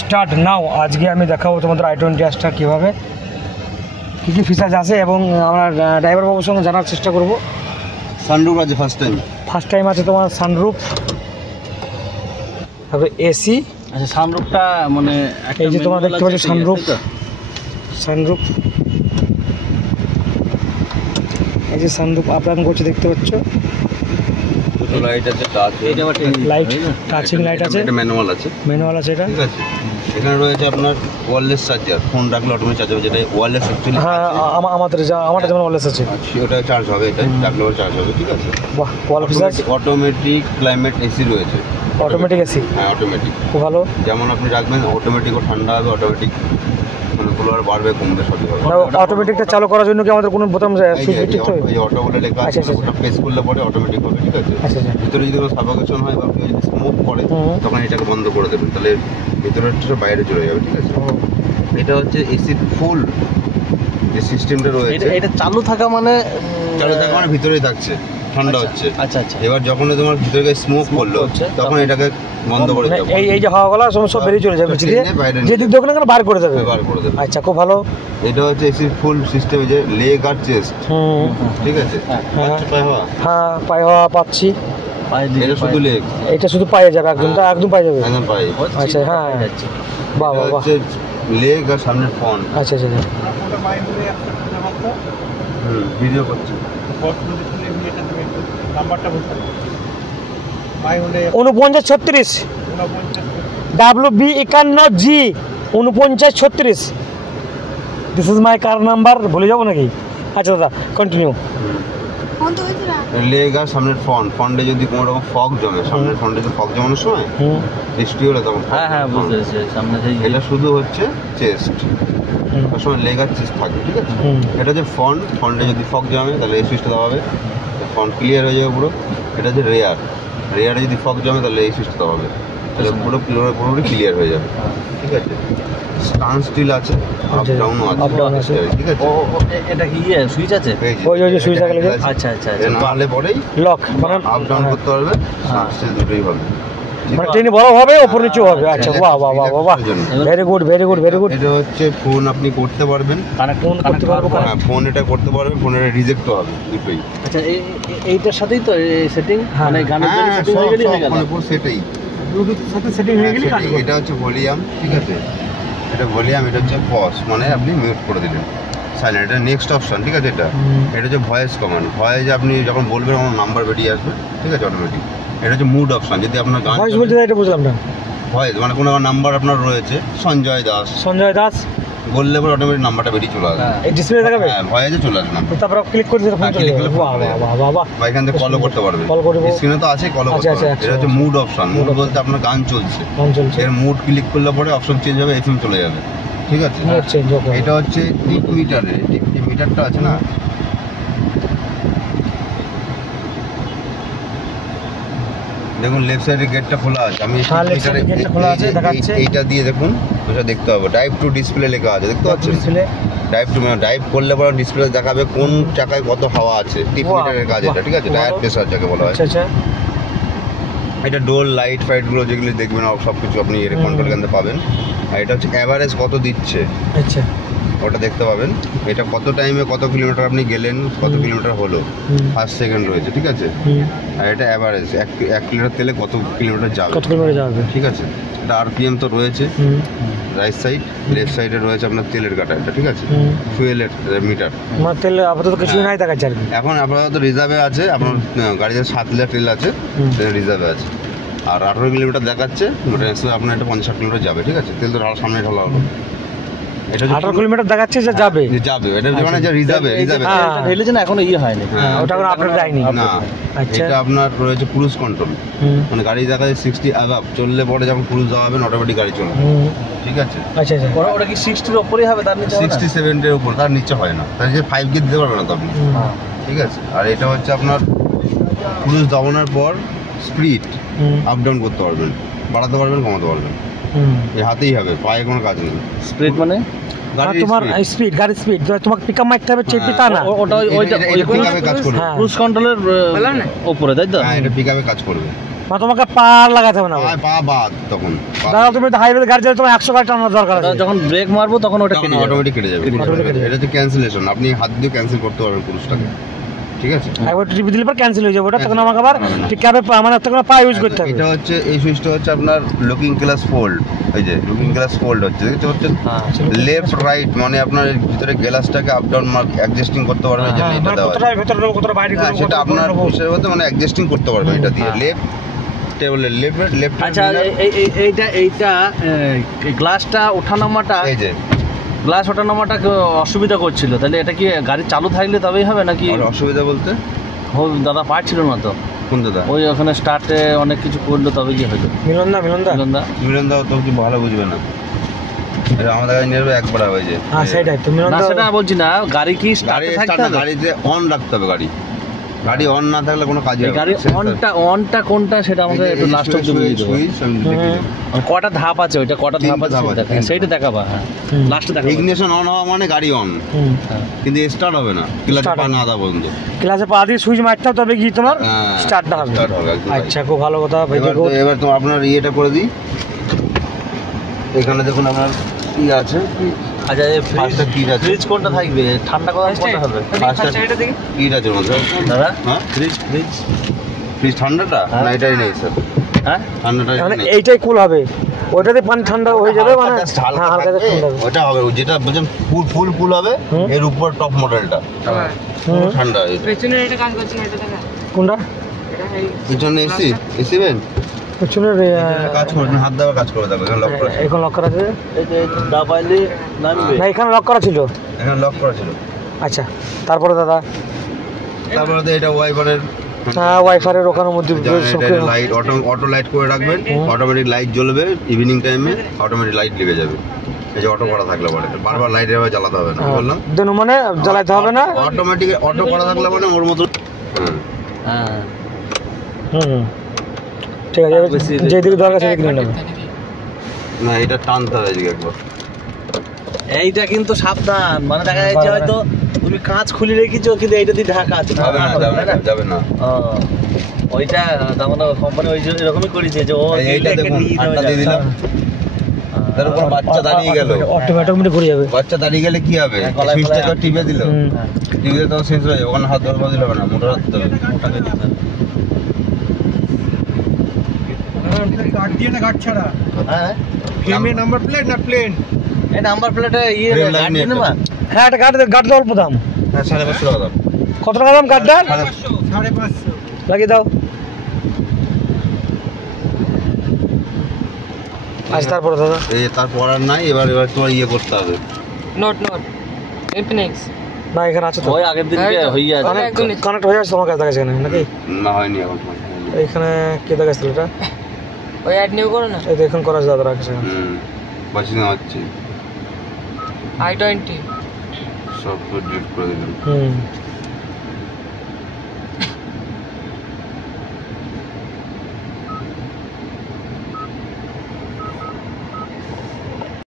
Start now. আজকে আমি দেখাবো তোমাদের i20 আস্টার কীভাবে কী কী ফিচার্স আছে এবং আমরা ড্রাইভার বাবুর সঙ্গে জানার চেষ্টা করব। সানরুফ আছে ফার্স্ট টাইম আছে তোমার সানরুফ, তারপরে এসি। আচ্ছা সানরুফটা মানে এই যে তোমরা দেখতে পাচ্ছ সানরুফ, এই যে সানরুফ আপ ডাউন করছে দেখতে পাচ্ছ। দুটো লাইট আছে, টাচিং লাইট আছে, ম্যানুয়াল আছে এটা ঠিক আছে। এখানে রয়েছে আপনার ওয়্যারলেস চার্জার, ফোন রাখলে অটোমেটিক চার্জ হবে, যেটা ওয়্যারলেস অ্যাকচুয়ালি। হ্যাঁ আমাদের যেমন ওয়্যারলেস আছে ওটা চার্জ হবে, এটা রাখলে চার্জ হবে ঠিক আছে। বাহ, ওয়াল ফিচার। অটোমেটিক ক্লাইমেট এসি রয়েছে, অটোমেটিক এসি। হ্যাঁ অটোমেটিক, খুব ভালো। যেমন আপনি রাখবেন অটোমেটিক ও ঠান্ডা হবে, অটোমেটিক মানে কুলার বাড়বে কমবে সবই হবে। অটোমেটিকটা চালু করার জন্য কি আমাদের কোনো বোতাম সুইচ টিপতে হবে? এই অটো বলে লেখা আছে, ওটা প্রেস করলে পরে অটোমেটিক হবে ঠিক আছে। ভিতরে যদি কোনো সাফোকেশন হয় বা যদি স্মোক করে তখন এটাকে বন্ধ করে দেবেন, তাহলে ভিতরেরটা বাইরে চলে যাবে ঠিক আছে। এটা হচ্ছে এসি ফুল যে সিস্টেমটা রয়েছে, এটা চালু থাকা মানে ভিতরেই থাকছে, ঠান্ডা হচ্ছে। আচ্ছা, এবার যখন তোমার ভিতরে স্মোক করলো তখন এটাকে বন্ধ করে দেবে। এই যে হাওয়াগুলো সব বেরিয়ে চলে যাবে, যে দিক দোকানে কেন বার করে দেবে। আচ্ছা, খুব ভালো। এটা হচ্ছে এসি ফুল সিস্টেম, যে লেগ আর চেস্ট ঠিক আছে। হ্যাঁ পায়ে হাওয়া পাচ্ছি। এটা শুধু লেগ, এটা শুধু পায়ে যাবে, একদম পায়ে যাবে, একদম পায়ে। আচ্ছা হ্যাঁ, বাহ বাহ বাহ। লেগ আর সামনের ফ্রন্ট। আচ্ছা ভিডিও করছি। 4936 WB51G 4936। This is my car number. ভুলে যাবো নাকি? আচ্ছা দাদা কন্টিনিউ। লেগ আর সামনের ফ্রন্টে যদি কোনো রকম ফগ জমে, সামনের ফ্রন্টে যদি ফগ জমানোর সময় বৃষ্টি হলে তখন হ্যাঁ বুঝতে পেরেছি সামনে থেকে। এটা শুধু হচ্ছে চেস্ট, তার সময় লেগ আর চেস্ট থাকে ঠিক আছে। এটা হচ্ছে ফ্রন্টে যদি ফগ জমে তাহলে এই সুইচটা দেওয়া হবে, ফ্রন্ট ক্লিয়ার হয়ে যাবে পুরো। এটা হচ্ছে রেয়ারে যদি ফগ জমে তাহলে এই সুইচটা দেওয়া হবে, তাহলে পুরোপুরি ক্লিয়ার হয়ে যাবে ঠিক আছে। স্টান স্টিল আছে, আপ ডাউনও আছে ঠিক আছে। এটা কি সুইচ আছে? ওই যে সুইচ আছে। আচ্ছা নাহলে পরেই লক মানে আপ ডাউন করতে পারবে, স্টান স্টিল দুটোই হবে মানে ট্রেনে বড় হবে, ওপর নিচেও হবে। আচ্ছা বাহ বাহ বাহ বাহ, ভেরি গুড। এটা হচ্ছে ফোন আপনি করতে পারবেন, ফোন করতে পারবো। ফোন এটা করতে পারবেন, ফোনের রিজেক্টও হবে দুটোই। আচ্ছা এইটার সাথেই তো সেটিং, মানে গানের জন্য সেটিং হয়ে গেলে হয়ে গেল পুরো সেটাই ব্লুটুথের সাথে সেটিং হয়ে গেলে কাজ হবে। এটা হচ্ছে ভলিউম ঠিক আছে, এটা ভলিউম, এটা হচ্ছে পজ মানে আপনি মিউট করে দিলেন, সাইলেন্ট। এটা নেক্সট অপশন ঠিক আছে। এটা হচ্ছে ভয়েস কমান্ড, ভয়েস আপনি যখন বলবেন আমার নাম্বার বেরিয়ে আসবে ঠিক আছে অটোমেটিক। এটা হচ্ছে মুড অপশন, যদি আপনার গান ভয়েস বলতে এটা বুঝলাম না। ভয়েস মানে কোনো নাম্বার আপনার রয়েছে, সঞ্জয় দাস বললে পরে অটোমেটিক নাম্বারটা বেরিয়ে চলে আসবে, এই ডিসপ্লে দেখাবে। হ্যাঁ ভয়েসে চলে আসবে নাম্বার, তারপর ক্লিক করে দিলে ফোন চলে যাবে। বাহ বাহ বাহ বাহ, বা এখান থেকে কলও করতে পারবে, স্ক্রিনে তো আছে কলও করতে পারবে। এটা হচ্ছে মুড অপশন, মুড বলতে আপনার গান চলছে, এর মুড ক্লিক করলে পরে অপশন চেঞ্জ হবে, এফএম চলে যাবে ঠিক আছে। এটা হচ্ছে টিপ মিটারে, টিপ মিটারটা আছে না, দেখুন লেফট সাইডে গেটটা খোলা আছে। আমি এইটা দিয়ে দেখুন, ওটা দেখতে হবে ড্রাইভ টু ডিসপ্লে লেখা আছে, দেখতে পাচ্ছেন? ড্রাইভ করলে পরে ডিসপ্লে দেখাবে কোন চাকায় কত হাওয়া আছে, টিপ মিটারের কাজ এটা ঠিক আছে, টায়ার প্রেসার যাকে বলা হয়। এটা ডোর লাইট ফাইটগুলো যেগুলো দেখবেন সব কিছু আপনি এর কন্ট্রোল কেন্দ্রে পাবেন। আর এটা হচ্ছে অ্যাভারেজ কত দিচ্ছে, আচ্ছা ওটা দেখতে পাবেন। এটা কত টাইমে কত কিলোমিটার আপনি গেলেন, কত কিলোমিটার হলো, ফার্স্ট সেকেন্ড রয়েছে ঠিক আছে। আর এটা অ্যাভারেজ 1 লিটার তেলে কত কিলোমিটার যাবে ঠিক আছে। এটা আরপিএম তো রয়েছে রাইট সাইড, লেফট সাইডে রয়েছে আপনার তেলের কাটা, এটা ঠিক আছে, ফুয়েলের মিটার। তেল আপাতত কিছু নাই দেখাচ্ছে আর কি। এখন আপাতত রিজার্ভে আছে, আপনার গাড়িতে 7 লিটার তেল আছে, রিজার্ভে আছে। আর 18 কিলোমিটার দেখাচ্ছে, আপনার এটা 50 কিলোমিটার যাবে ঠিক আছে। তেল তো সামনে ঢালা হলো, এটা 18 কিলোমিটার দেখাচ্ছে যে যাবে, এটা মানে যে রিজার্ভে রেলের জন্য এখনো হয়নি, ওটা কোনো আপডেট দেয়নি না। আচ্ছা, এটা আপনার রয়েছে ক্রুজ কন্ট্রোল, মানে গাড়ি দেখা যায় 60 অ্যাবাভ চললে পরে যখন ক্রুজ দাবাবেন অটোমেটিক গাড়ি চলবে ঠিক আছে। আচ্ছা ওটা কি 60 এর উপরেই হবে, তার নিচে 67 এর উপর, তার নিচে হয় না, তার যে 5 গিয়ার দিতে পারবে না তো আপনি ঠিক আছে। আর এটা হচ্ছে আপনার ক্রুজ দাবানোর পর স্পিড আপ ডাউন করতে পারবেন, বাড়াতে পারবেন কমাতে পারবেন, এই হাতেই হবে, পায়ে কোনো কাজ নেই। স্পিড মানে তোমার স্পিড, গাড়ির স্পিড তোমাকে পিকআপ মারতে হবে, চেপে তা না, ওটা পিকআপে কাজ করবে, ক্রুজ কন্ট্রোলের উপরে তাই তো। হ্যাঁ এটা পিকআপে কাজ করবে, মানে তোমাকে পার লাগাতে হবে না পায়ে পা বাদ তখন দাদা তুমি হাইওয়ে গাড়ি চালালে তোমার 100 গাড়ি টানার দরকার আছে। যখন ব্রেক মারবো তখন ওটা কেটে যাবে। অটোমেটিক কেটে যাবে। Automatic কেটে যাবে। এটা হচ্ছে ক্যান্সেলেশন, আপনি হাত দিয়ে ক্যান্সেল করতে পারবেন পুরুষটাকে, ঠিক আছে? একবার টিপে দিলে পর ক্যান্সেল হয়ে যাবে ওটা, তখন আমাকে আবার ক্যাবে মানে তখন পা ইউজ করতে হবে। এটা হচ্ছে এই সুইচটা হচ্ছে আপনার লুকিং গ্লাস ফোল্ড, এই যে লুকিং গ্লাস ফোল্ড হচ্ছে, দেখতে পাচ্ছেন? লেফট রাইট মানে আপনার এর ভিতরে গ্লাসটাকে আপ ডাউন অ্যাডজাস্টিং করতে পারবেন, এই জন্য এটা দেওয়া আছে। কতটা ভিতরে নেবো, কতটা বাইরে হ্যাঁ, করবো, সেটা আপনার পুরুষের মধ্যে মানে অ্যাডজাস্টিং করতে পারবেন এটা দিয়ে। লেফট টেবিলের লেফট আচ্ছা এইটা গ্লাসটা ওঠানামাটা, এই যে গ্লাস ওঠানামাটা অসুবিধা করছিল, তাহলে এটা কি গাড়ি চালু থাকলে তবেই হবে নাকি? আর অসুবিধা বলতে দাদা পারছিল না তো, কোন দাদা? ওই ওখানে স্টার্টে অনেক কিছু করলো তবে কি হয়তো। মিলন দা মিলন দাও তো কি ভালো বুঝবে না, এটা আমাদের গাড়ি নিয়ে একবার হবে যে। হ্যাঁ সেটাই তো মিলন না দা। সেটা বলছি না, গাড়ি কি গাড়ি স্টার্টে থাকতে স্টার্ট না, হবে? গাড়িতে অন রাখতে হবে। গাড়ি অন না থাকলে কোনো কাজ হবে না। গাড়ি অনটা কোনটা সেটা আমাকে একটু লাস্ট অব্দি বুঝিয়ে দেবো। কটা ধাপ আছে ওইটা, কটা ধাপ আছে সেইটা দেখাবা। হ্যাঁ লাস্টে দেখাবো। ইগনিশন অন হওয়া মানে গাড়ি অন, কিন্তু স্টার্ট হবে না ক্লাচে Start পা হবে না দেওয়া পর্যন্ত। ক্লাসে পা দিয়ে সুইচ মারতে হবে তবে গিয়ে তোমার স্টার্টটা হবে। স্টার্ট হবে একদম right। আচ্ছা খুব ভালো কথা ভাই। এবার তো আপনার ইয়েটা করে দিই, এখানে দেখুন আপনার কি আছে, আচ্ছা এই পাঁচটা কিট আছে। ফ্রিজ কোনটা থাকবে, ঠান্ডা কোনটা হবে পাঁচটা কিট আছে মধ্যে। দাদা? হ্যাঁ ফ্রিজ ঠান্ডাটা হ্যাঁ। না এটাই নেই স্যার, হ্যাঁ ঠান্ডাটা মানে নেই। এইটাই কুল হবে, ওইটাতে পানি ঠান্ডা হয়ে যাবে মানে হালকা just হালকা হ্যাঁ হালকা থাকবে, ঠান্ডা হবে। ওটা হবে যেটা বলছেন ফুল কুল হবে, হুম। এর উপর টপ মডেলটা হুম। ঠান্ডা। কোনটা পিছনে এসি বেন পিছনের কাজ করবে, হাত দেওয়া কাজ করে দেবে, এখানে লক করা ছিল। এখন লক করা আছে এই যে দাবাইলে নামবে। না এখানে লক করা ছিল। এখানে লক করা ছিল। আচ্ছা তারপরে দাদা তারপরে তো এটা ওয়াইপারের ওয়াইফারের ওখানের মধ্যে লাইট অটো লাইট করে রাখবেন, অটোমেটিক লাইট জ্বলবে ইভিনিং টাইমে, অটোমেটিক লাইট লেগে যাবে। এই যে অটো করা থাকলে পরে বারবার লাইট এভাবে জ্বালাতে হবে না, বললাম দেন মানে জ্বালাতে হবে না। অটোমেটিক অটো করা থাকলে মানে ওর মতো। হ্যাঁ হুম ঠিক আছে, যেদিকে দরকার সেদিকে নিয়ে নেবে। না এটা টানতে হবে এদিকে একবার। এইটা কিন্তু সাবধান, মানে দেখা যাচ্ছে হয়তো তুমি কাঁচ খুলে রেখেছো কিন্তু এইটা দিয়ে ঢাকা আছে। যাবে না, যাবে না। ও, ওইটা তার মানে কোম্পানি ওই জন্য এরকমই করেছে যে ও এইটা দেখুন হাতটা দিয়ে দিলাম, তার উপর বাচ্চা দাঁড়িয়ে গেল, অটোমেটিক ঘুরে যাবে। বাচ্চা দাঁড়িয়ে গেলে কি হবে, গলায় সুইচটা গলায় টিপে দিল, হুম। টিপে দিলে তখন সেন্স হয়ে যাবে, ওখানে হাত ধরবা দিলে হবে না, মোটর হাত দিতে হবে। ওটাকে দিতে হবে। হ্যাঁ নাম্বার প্লেট না প্লেন? এই নাম্বার প্লেটে ইয়ে Frame গাড়ি লাগিয়ে নেবা? হ্যাঁ একটা গাড়ি অল্প দাম। হ্যাঁ 550 টাকা দাম। কত টাকা দাম গাড়িটা? 550 লাগিয়ে দাও। আচ্ছা তারপরে দাদা এই তারপর আর নাই, এবার তোমার ইয়ে করতে হবে। Not Infinix. না এখানে আছে তো ওই আগের দিনকে হয়ে আছে। কানেক্ট হয়ে যাচ্ছে তোমার কাছে দেখাচ্ছে এখানে নাকি? না হয়নি এখন। এইখানে কে দেখাচ্ছে এটা? ওই অ্যাড নিউ করো না। এই তো এখন করা দাদা রাখছে। বাসি না হচ্ছে, i20 সব ডিলিট করে দিলাম। হুম